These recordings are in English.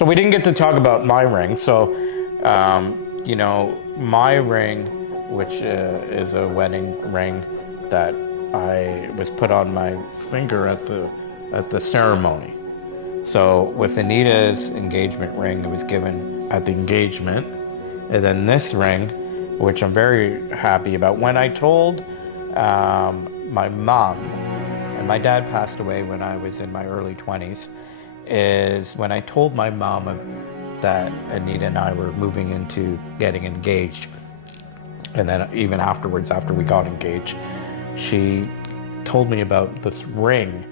So we didn't get to talk about my ring. So, you know, my ring, which is a wedding ring that I was put on my finger at the ceremony. So with Anita's engagement ring, it was given at the engagement. And then this ring, which I'm very happy about. When I told my mom, and my dad passed away when I was in my early 20s, is when I told my mom that Anita and I were moving into getting engaged. And then even afterwards, after we got engaged, she told me about this ring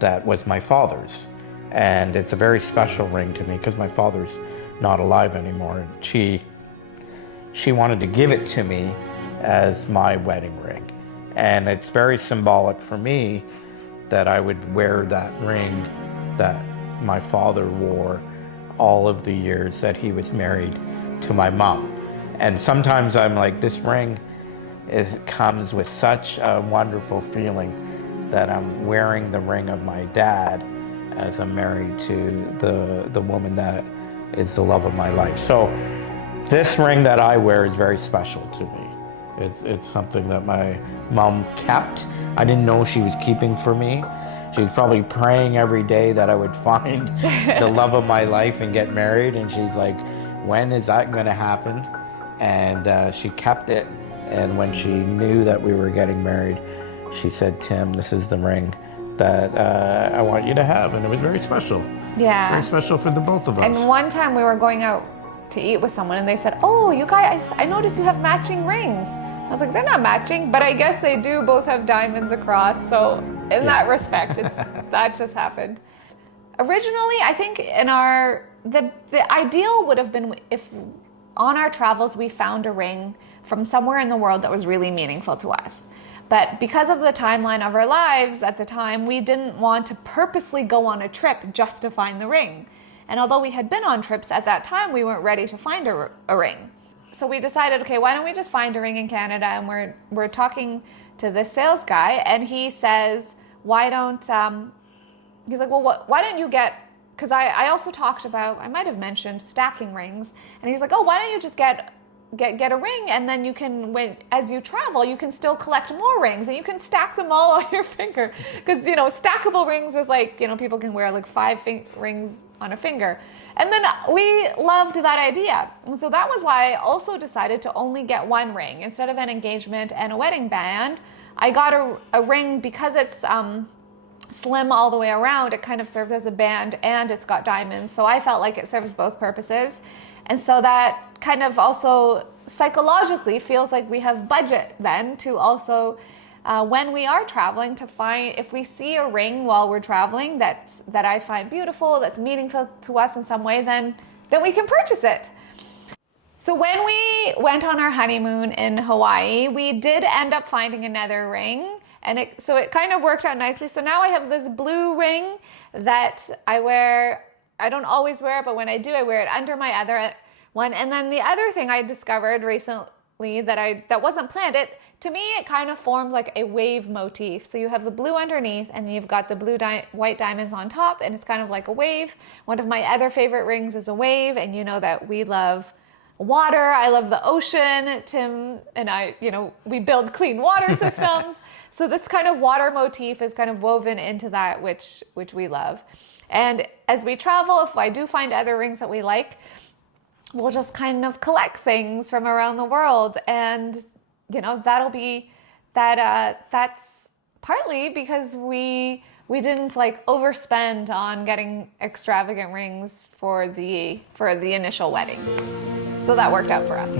that was my father's. And it's a very special ring to me because my father's not alive anymore. And she wanted to give it to me as my wedding ring. And it's very symbolic for me that I would wear that ring that my father wore all of the years that he was married to my mom. And sometimes I'm like, this ring comes with such a wonderful feeling that I'm wearing the ring of my dad as I'm married to the woman that is the love of my life. So this ring that I wear is very special to me. It's something that my mom kept. I didn't know she was keeping for me. She was probably praying every day that I would find the love of my life and get married. And she's like, when is that going to happen? And she kept it. And when she knew that we were getting married, she said, Tim, this is the ring that I want you to have. And it was very special. Yeah. Very special for the both of us. And one time we were going out to eat with someone and they said, oh, you guys, I noticed you have matching rings. I was like, they're not matching, but I guess they do both have diamonds across. So in that respect, that just happened. Originally, I think the ideal would have been if on our travels we found a ring from somewhere in the world that was really meaningful to us. But because of the timeline of our lives at the time, we didn't want to purposely go on a trip just to find the ring. And although we had been on trips at that time, we weren't ready to find a ring. So we decided, okay, why don't we just find a ring in Canada? And we're talking to this sales guy, and he says, why don't, he's like, well, why don't you get, because I also talked about, I might have mentioned stacking rings. And he's like, oh, why don't you just get a ring, and then you can, as you travel, you can still collect more rings and you can stack them all on your finger. Because, you know, stackable rings with people can wear like 5 rings on a finger. And then we loved that idea. And so that was why I also decided to only get one ring. Instead of an engagement and a wedding band, I got a ring because it's slim all the way around. It kind of serves as a band and it's got diamonds. So I felt like it serves both purposes. And so that kind of also psychologically feels like we have budget then to also, when we are traveling, to find, if we see a ring while we're traveling that I find beautiful, that's meaningful to us in some way, then we can purchase it. So when we went on our honeymoon in Hawaii, we did end up finding another ring. And so it kind of worked out nicely. So now I have this blue ring that I wear. I don't always wear it, but when I do, I wear it under my other one. And then the other thing I discovered recently that wasn't planned, to me, it kind of forms like a wave motif. So you have the blue underneath and you've got the blue white diamonds on top, and it's kind of like a wave. One of my other favorite rings is a wave, and you know that we love water. I love the ocean. Tim and I, we build clean water systems. So this kind of water motif is kind of woven into that, which we love. And as we travel, if I do find other rings that we like, we'll just kind of collect things from around the world. And, that'll be that's partly because we didn't overspend on getting extravagant rings for the initial wedding. So that worked out for us.